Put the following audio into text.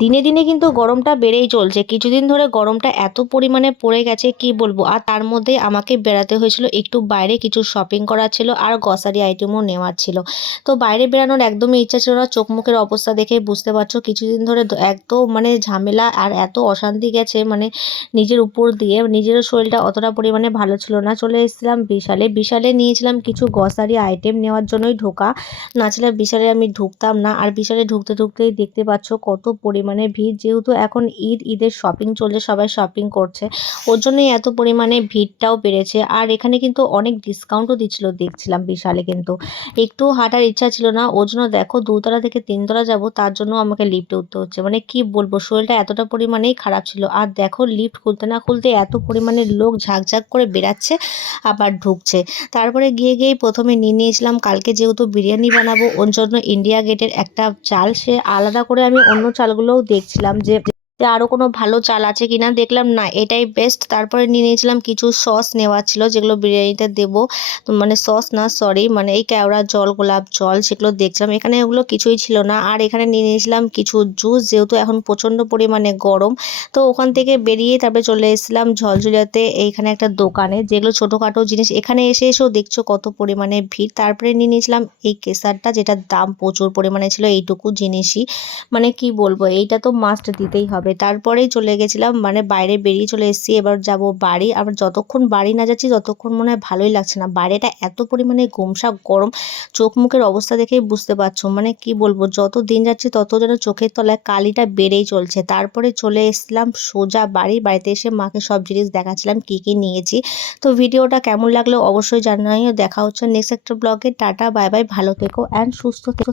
দিনে দিনে কিন্তু গরমটা বেড়েই চলছে। কিছুদিন ধরে গরমটা এত পরিমাণে পড়ে গেছে কি বলবো। আর তার মধ্যে আমাকে বেড়াতে হয়েছিল একটু বাইরে, কিছু শপিং করার ছিল আর গ্রসারি আইটেমও নেওয়ার ছিল। তো বাইরে বেড়ানোর একদমই ইচ্ছা ছিল না। চোখ মুখের অবস্থা দেখেই বুঝতে পারছো কিছুদিন ধরে এত মানে ঝামেলা আর এত অশান্তি গেছে মানে নিজের উপর দিয়ে। নিজেরও শরীরটা অতটা পরিমাণে ভালো ছিল না। চলে এসেছিলাম বিশালে। বিশালে নিয়েছিলাম কিছু গ্রসারি আইটেম নেওয়ার জন্যই ঢোকা। না ছিল বিশালে আমি ঢুকতাম না। আর বিশালে ঢুকতে ঢুকতেই দেখতে পাচ্ছ কত পরিমাণে ভিড়। যেহেতু এখন ঈদের শপিং চলছে, সবাই শপিং করছে, ওর জন্যই এত পরিমাণে ভিড়টাও বেড়েছে। আর এখানে কিন্তু অনেক ডিসকাউন্টও দিচ্ছিল দেখছিলাম বিশালে। কিন্তু একটু হাঁটার ইচ্ছা ছিল না, ওর জন্য দেখো 2 তলা থেকে 3 তলা যাব, তার জন্য আমাকে লিফটে উঠতে হচ্ছে। মানে কি বলবো, শরীরটা এতটা পরিমাণেই খারাপ ছিল। আর দেখো লিফট খুলতে না খুলতে এত পরিমাণে লোক ঝাঁকঝাঁক করে বেরাচ্ছে আবার ঢুকছে। তারপরে গিয়েই প্রথমে নিয়ে নিয়েছিলাম, কালকে যেহেতু বিরিয়ানি বানাবো ওর জন্য ইন্ডিয়া গেটের একটা চাল। সে আলাদা করে আমি অন্য চালগুলোও দেখছিলাম যে আরও কোনো ভালো চাল আছে কিনা। দেখলাম না এটাই বেস্ট। তারপরে নিয়ে নিয়েছিলাম কিছু সস নেওয়ার ছিল যেগুলো বিরিয়ানিতে দেবো। তো মানে সস না, সরি, মানে এই কেওড়া জল, গোলাপ জল, সেগুলো দেখছিলাম। এখানে ওগুলো কিছুই ছিল না। আর এখানে নিয়ে নিয়েছিলাম কিছু জুস, যেহেতু এখন প্রচণ্ড পরিমাণে গরম। তো ওখান থেকে বেরিয়ে তারপরে চলে এসেছিলাম ঝলঝলিয়াতে, এইখানে একটা দোকানে, যেগুলো ছোটোখাটো জিনিস। এখানে এসেও দেখছো কত পরিমাণে ভিড়। তারপরে নিয়ে নিয়েছিলাম এই কেসারটা, যেটার দাম প্রচুর পরিমাণে ছিল। এইটুকু জিনিসই মানে কি বলবো, এইটা তো মাস্ট দিতেই হবে। তারপরেই চলে গেছিলাম, মানে বাইরে বেরিয়ে চলে এসেছি। এবার যাব বাড়ি। আবার যতক্ষণ বাড়ি না যাচ্ছি ততক্ষণ মনে হয় ভালোই লাগছে না। বাইরেটা এত পরিমাণে গুমসা গরম, চোখ মুখের অবস্থা দেখেই বুঝতে পারছো। মানে কি বলবো, যত দিন যাচ্ছে তত যেন চোখের তলায় কালিটা বেড়েই চলছে। তারপরে চলে এসেছিলাম সোজা বাড়িতে এসে মাকে সব জিনিস দেখাচ্ছিলাম কি কি নিয়েছি। তো ভিডিওটা কেমন লাগলো অবশ্যই জানাইও। দেখা হচ্ছে নেক্সট একটা ব্লগে। টাটা, বাই বাই, ভালো থেকো অ্যান্ড সুস্থ থেকো।